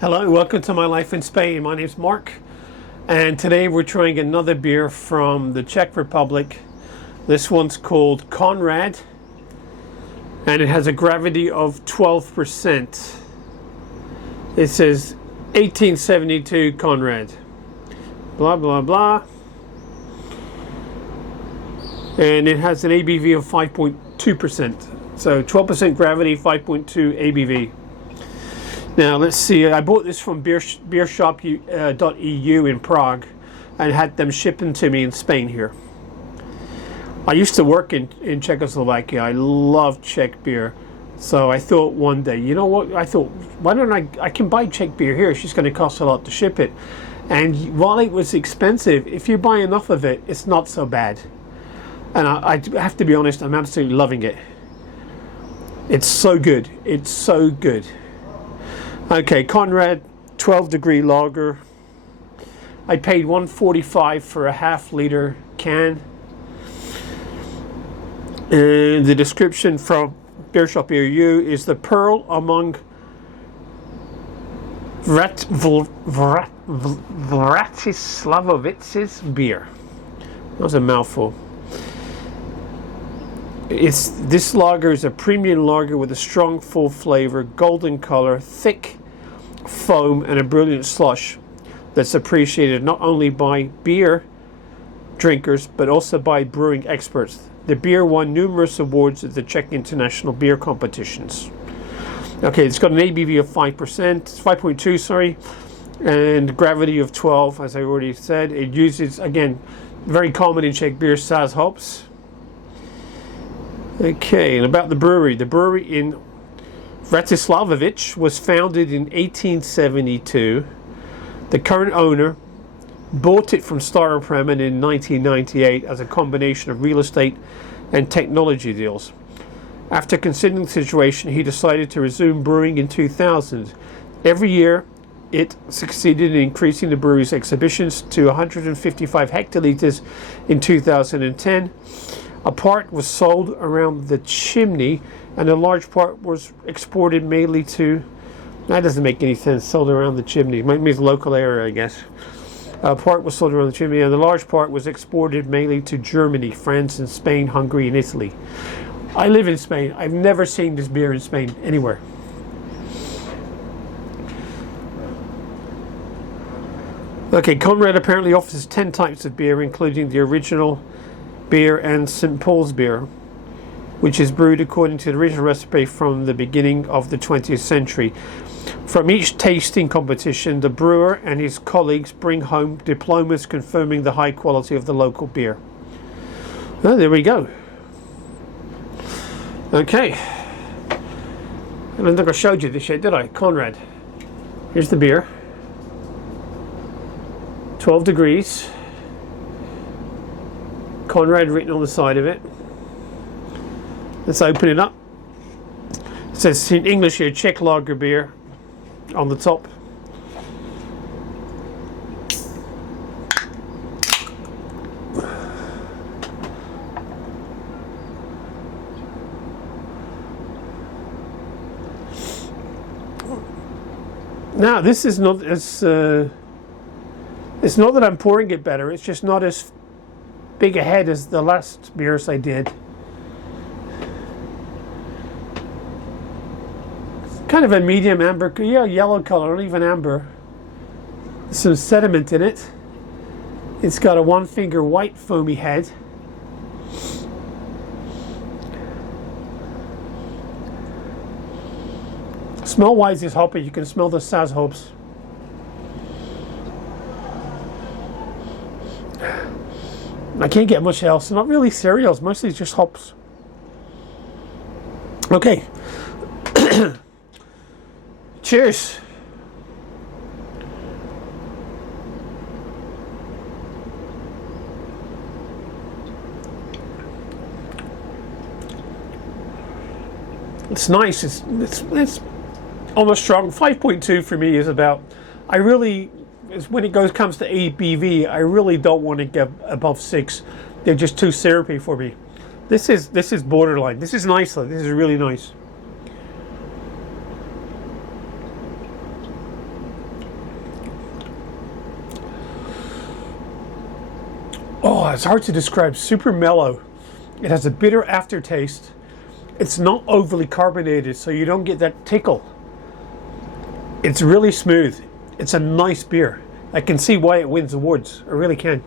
Hello, welcome to my life in Spain. My name's Mark, and today we're trying another beer from the Czech Republic. This one's called Konrad, and it has a gravity of 12%. It says 1872 Konrad. Blah, blah, blah. And it has an ABV of 5.2%. So 12% gravity, 5.2 ABV. Now let's see, I bought this from beershop.eu in Prague and had them shipping to me in Spain here. I used to work in Czechoslovakia. I love Czech beer. So I thought one day, you know what, I thought, why don't I can buy Czech beer here. It's just going to cost a lot to ship it. And while it was expensive, if you buy enough of it, it's not so bad. And I have to be honest, I'm absolutely loving it. It's so good. It's so good. Okay, Konrad 12 degree lager. I paid $1.45 for a half-liter can. And the description from Beershop EU is the pearl among Vratislavice's beer. That was a mouthful. This lager is a premium lager with a strong, full flavor, golden color, thick foam, and a brilliant slush that's appreciated not only by beer drinkers but also by brewing experts. The beer won numerous awards at the Czech international beer competitions. Okay, it's got an ABV of 5.2, sorry, and gravity of 12, as I already said. It uses, again, very common in Czech beer, Saz hops. Okay, and about the brewery. The brewery in Vratislavice was founded in 1872. The current owner bought it from Staropramen in 1998 as a combination of real estate and technology deals. After considering the situation, he decided to resume brewing in 2000. Every year, it succeeded in increasing the brewery's exhibitions to 155 hectolitres in 2010. A part was sold around the chimney, and a large part was exported mainly to... That doesn't make any sense, sold around the chimney. It means local area, I guess. A part was sold around the chimney, and the large part was exported mainly to Germany, France, and Spain, Hungary, and Italy. I live in Spain. I've never seen this beer in Spain anywhere. Okay, Konrad apparently offers 10 types of beer, including the original beer and St. Paul's beer, which is brewed according to the original recipe from the beginning of the 20th century. From each tasting competition, the brewer and his colleagues bring home diplomas confirming the high quality of the local beer. Oh, there we go. Okay. I don't think I showed you this yet, did I? Konrad. Here's the beer. 12 degrees. Konrad written on the side of it. Let's open it up. It says in English here, Czech lager beer on the top. Now this is not as it's not that I'm pouring it better, it's just not as big a head as the last beers I did. It's kind of a medium amber, yeah, yellow color, not even amber. There's some sediment in it. It's got a one finger white foamy head. Smell wise is hoppy, you can smell the Saz hops. I can't get much else. Not really cereals, mostly just hops. Okay. Cheers. It's nice. It's almost strong. 5.2 for me is about. When it comes to ABV, I really don't want to get above 6. They're just too syrupy for me. This is borderline. This is nice though. This is really nice. Oh, it's hard to describe. Super mellow. It has a bitter aftertaste. It's not overly carbonated, so you don't get that tickle. It's really smooth. It's a nice beer. I can see why it wins awards. I really can.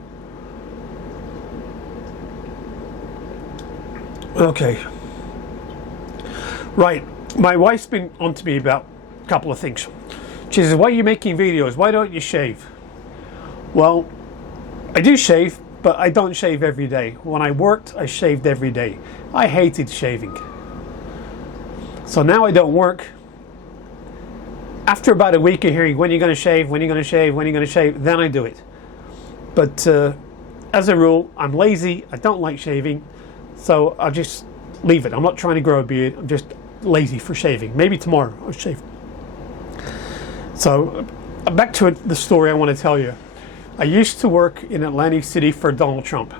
Okay. Right. My wife's been on to me about a couple of things. She says, why are you making videos? Why don't you shave? Well, I do shave, but I don't shave every day. When I worked, I shaved every day. I hated shaving. So now I don't work. After about a week of hearing, when are you going to shave, when are you going to shave, when are you going to shave, then I do it. But as a rule, I'm lazy. I don't like shaving. So I'll just leave it. I'm not trying to grow a beard. I'm just lazy for shaving. Maybe tomorrow I'll shave. So back to the story I want to tell you. I used to work in Atlantic City for Donald Trump.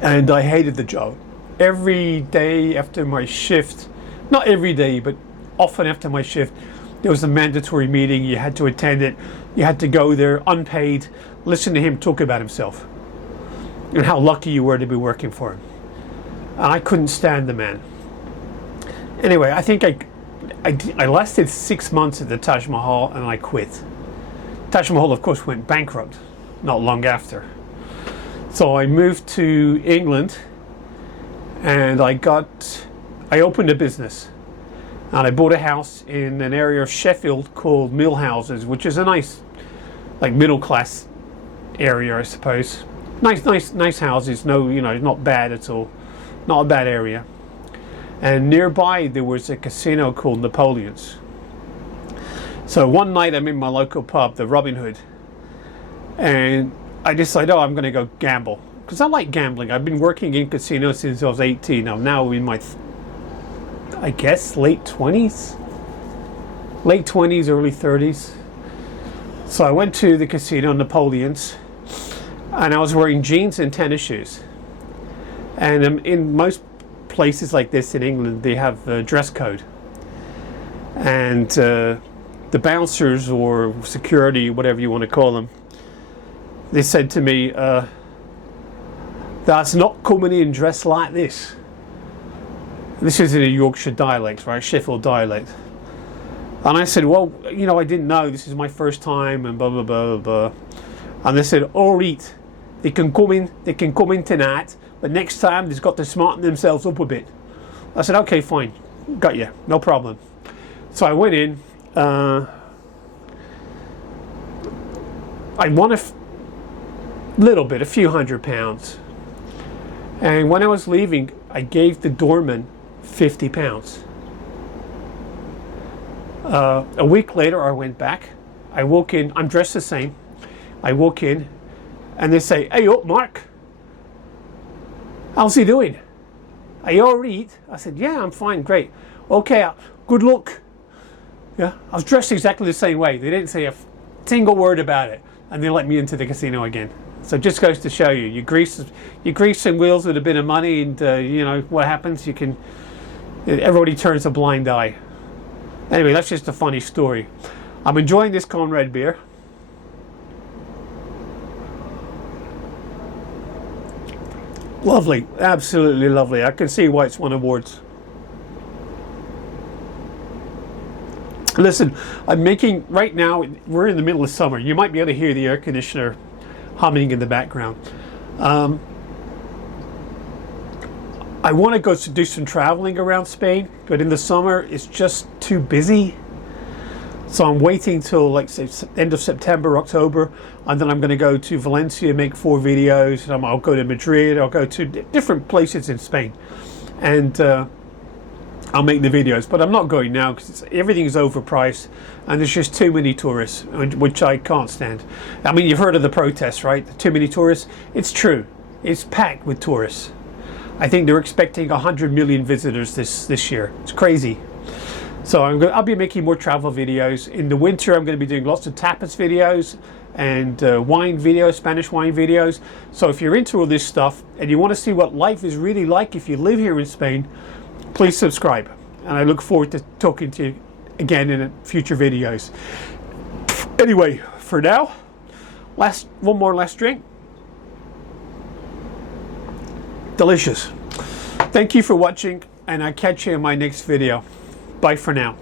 And I hated the job. Every day after my shift, not every day, but often after my shift, there was a mandatory meeting. You had to attend it. You had to go there unpaid, listen to him talk about himself and how lucky you were to be working for him. And I couldn't stand the man. Anyway, I think I lasted 6 months at the Taj Mahal and I quit. Taj Mahal, of course, went bankrupt not long after. So I moved to England and I opened a business. And I bought a house in an area of Sheffield called Millhouses, which is a nice, like, middle class area, I suppose. Nice houses. No, not bad at all. Not a bad area. And nearby there was a casino called Napoleon's. So one night I'm in my local pub, the Robin Hood, and I decided, I'm going to go gamble. Because I like gambling. I've been working in casinos since I was 18. I'm now in my, I guess, late 20s? Late 20s, early 30s. So I went to the casino, Napoleon's, and I was wearing jeans and tennis shoes. And in most places like this in England, they have a dress code. And the bouncers or security, whatever you want to call them, they said to me, that's not coming in dressed like this. This is in a Yorkshire dialect, right? Sheffield dialect. And I said, well, I didn't know. This is my first time and blah, blah, blah, blah. And they said, all right, they can come in tonight, but next time they've got to smarten themselves up a bit. I said, okay, fine. Got you. No problem. So I went in. I won a little bit, a few £100. And when I was leaving, I gave the doorman £50. A week later, I went back. I walk in. I'm dressed the same. I walk in, and they say, "Hey up, Mark. How's he doing? Are you all right?" I said, "Yeah, I'm fine, great. Okay, good luck." Yeah, I was dressed exactly the same way. They didn't say a single word about it, and they let me into the casino again. So it just goes to show you, you grease some wheels with a bit of money, and what happens? Everybody turns a blind eye. Anyway, that's just a funny story. I'm enjoying this Konrad beer. Lovely, absolutely lovely. I can see why it's won awards. Listen, I'm making, right now, we're in the middle of summer. You might be able to hear the air conditioner humming in the background. I want to go to do some traveling around Spain, but in the summer it's just too busy. So I'm waiting till, like, say, end of September, October, and then I'm going to go to Valencia, make 4 videos. And I'll go to Madrid. I'll go to different places in Spain, and I'll make the videos. But I'm not going now because everything is overpriced, and there's just too many tourists, which I can't stand. I mean, you've heard of the protests, right? Too many tourists. It's true. It's packed with tourists. I think they're expecting 100 million visitors this year. It's crazy. So I'll be making more travel videos. In the winter, I'm going to be doing lots of tapas videos and wine videos, Spanish wine videos. So if you're into all this stuff and you want to see what life is really like if you live here in Spain, please subscribe. And I look forward to talking to you again in future videos. Anyway, for now, one more last drink. Delicious. Thank you for watching, and I'll catch you in my next video. Bye for now.